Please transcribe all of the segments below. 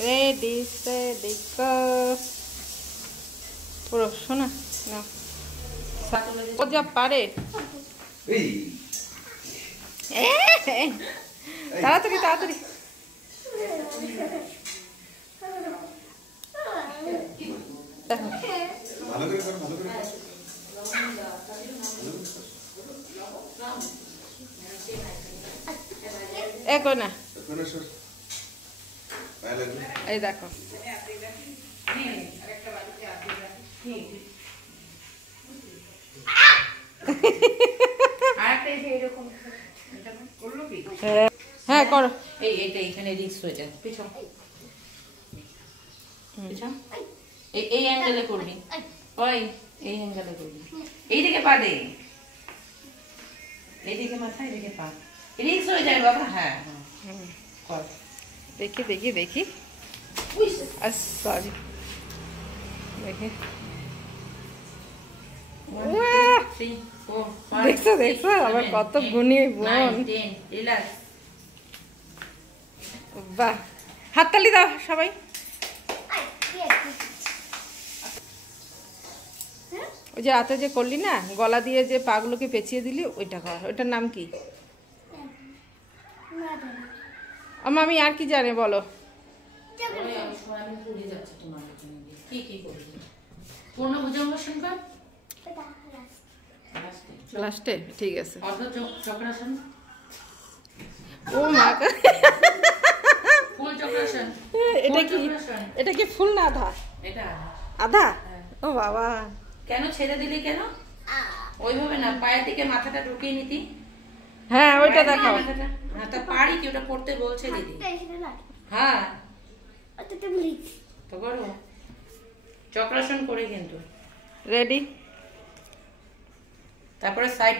Ready সেডি গো। পুরো শোনা না ও যা পারে। তাড়াতাড়ি তাড়াতাড়ি। কই না এই দেখো হ্যাঁ করো। এইটা এখানে রিস্ক হয়ে যায়। পিছন পিছন এই অ্যাঙ্গেলে করবি। ওই এই অ্যাঙ্গেলে করবি। এইদিকে পা দে, এইদিকে মাথা, এইদিকে পা। রিস্ক হয়ে যায় বাবা। হ্যাঁ কর। দেখি দেখি দেখি। সরি দেখি। দেখছো দেখছো আবার কত গুণী বোন। বাহ, হাততালি দাও সবাই। ওই যে রাতে যে করলি না, গলা দিয়ে যে পাগুলোকে পেঁচিয়ে দিলি, ওইটা কর। ওইটার নাম কি? আমি আর কি জানি বলো। লাস্টে ঠিক আছে। ও মা, এটা কি ফুল না আধা? আধা। ও বাবা, কেন ছেড়ে দিলি কেন? ওইভাবে না, পায়ের দিকে মাথাটা ঢুকিয়ে নিতি। হ্যাঁ ওইটা দেখাও। হ্যাঁ তা পারি কি, ওটা করতে বলছে দিদি। হ্যাঁ তো করো চক্রাসন করে কিন্তু। রেডি। তারপরে সাইড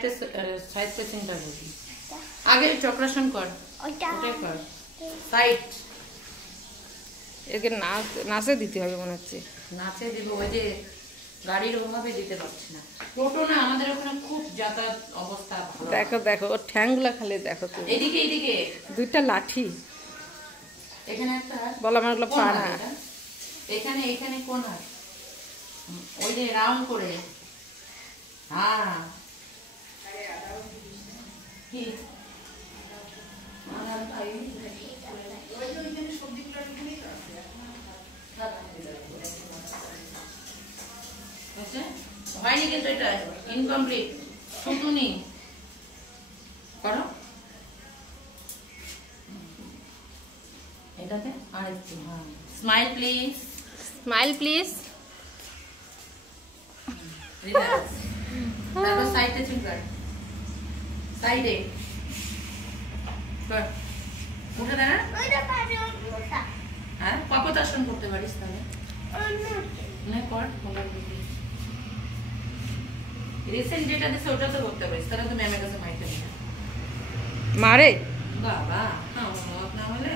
পেসিংটা করবি। আগে চক্রাসন কর, ওটাই কর। সাইড একে নাচে দিতে হবে মনে হচ্ছে। নাচে দিব, ওই যে গাড়ির ওভাবে দিতে পারছি না। টোটো না আমাদের ওখানে খুব যাতায়াত অবস্থা ভালো। দেখো দেখো ওর ঠ্যাংগুলা খালি দেখো। এদিকে এদিকে দুইটা লাঠি। এখানে একটা বল আমার ওগুলো পা না। এখানে এখানে কোন হাত? ওই যে রাউন্ড করে। হ্যাঁ কি হয়নি কিন্তু এটা ইনকমপ্লিট। শুধুনি করো এটাতে আর একটু। হ্যাঁ smile please, smile please. Relax. তারপর সাইডে চিন্তা, সাইডে কর। উঠে দাঁড়া। হ্যাঁ কপোতাসন করতে পারিস তাহলে। না কর। রিসেন্ট যেটা দিছে ওটা তো করতে পারিস, তাহলে তো ম্যামের কাছে মাইকে দিবি। মারে বাবা না হলে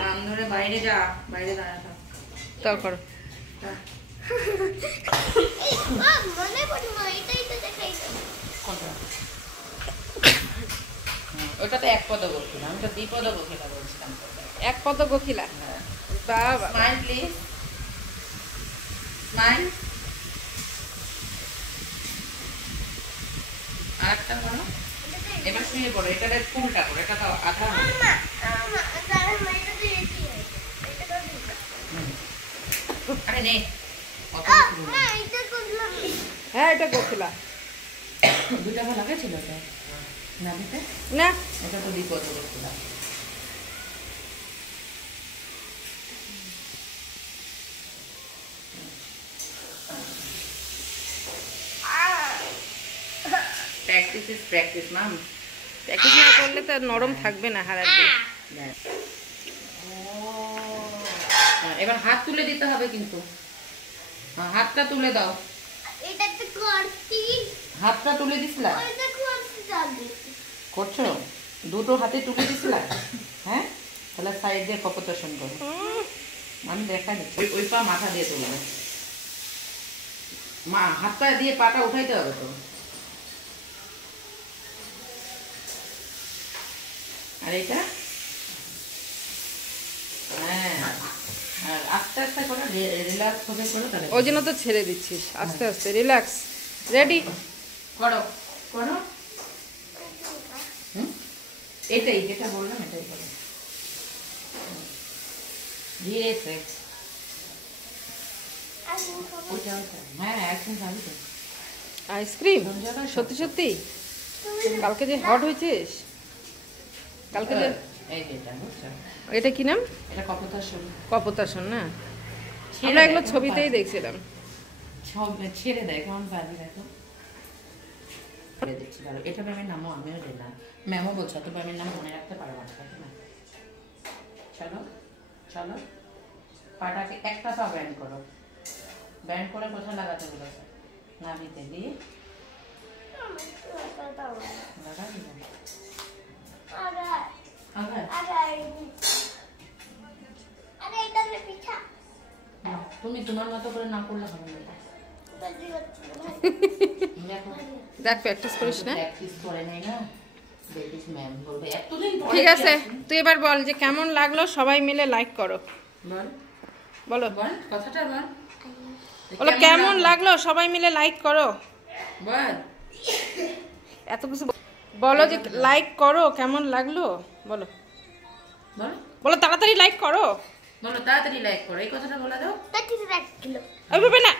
কান ধরে বাইরে যা, বাইরে দাঁড়া থাক। তাও করো। ওটা তো এক পদ গখিলা, আমি তো দ্বিপদ গখিলা বলছিলাম। এক পদ গখিলা। বাবা স্মাইল প্লিজ, স্মাইল। আরেকটা করো। এবার শুয়ে পড়ো। এটা ফুলটা করো, এটা তো আধা। আরে নে হ্যাঁ এটা গখিলা। দুটা ভালো ছিল এটা না দিতে না, এটা তো বিপদ গখিলা। প্র্যাকটিস ইজ প্র্যাকটিস মাম। প্র্যাকটিস না করলে তো নরম থাকবে না হাড়াতে। এবার হাত তুলে দিতে হবে কিন্তু। হাতটা তুলে দাও। হাতটা তুলে দিছিলা? করছো? দুটো হাতে তুলে দিছিলা? হ্যাঁ তাহলে সাইড দিয়ে কপোতাসন করো। আমি দেখা দিচ্ছি। ওই পা মাথা দিয়ে তুলবে। মা হাতটা দিয়ে পাটা উঠাইতে হবে তো। আর এটা হ্যাঁ রিল্যাক্স হবে করো তাহলে ওই জন্য তো ছেড়ে দিচ্ছিস আস্তে আস্তে রিল্যাক্স রেডি করো করো। এটাই যেটা বললাম এটাই করো ধীরে সে। হ্যাঁ একদম ভালো তো। আইসক্রিম সত্যি সত্যি কালকে যে হট হয়েছিস কালকে যে এই যেটা বুঝছো এটা কি নাম এটা কপোতাসন। কপোতাসন না ছেড়ে আমরা দেয়, এগুলো কেমন ছবিতেই বাজে। দেখছিলাম সব ছেড়ে দেয় কেমন বাজে দেখো। ছেড়ে দিচ্ছি ভালো। এটা ম্যামের নামও আমিও দিলাম। ম্যামও বলছো তো ম্যামের নাম মনে রাখতে পারো না তাই না? চলো চলো পাটাকে একটা পা ব্যান্ড করো। ব্যান্ড করে কোথায় লাগাতে বলেছে? নাভিতে দিয়ে লাগা দিল। তুমি তোমার মতো করে না করলে হবে না। দেখো দেখ প্র্যাকটিস করিস না প্র্যাকটিস করে নাই না দেখিস ম্যাম বলবে এতদিন পরে ঠিক কি আছে আসেনি? তুই এবার বল যে কেমন লাগলো সবাই মিলে লাইক করো বল বলো বল কথাটা বল। বলো কেমন লাগলো সবাই মিলে লাইক করো বল এত কিছু বলো যে লাইক করো কেমন লাগলো বলো বল বলো তাড়াতাড়ি লাইক করো বলো তাড়াতাড়ি লাইক করো এই কথাটা বলে দাও। ওইভাবে না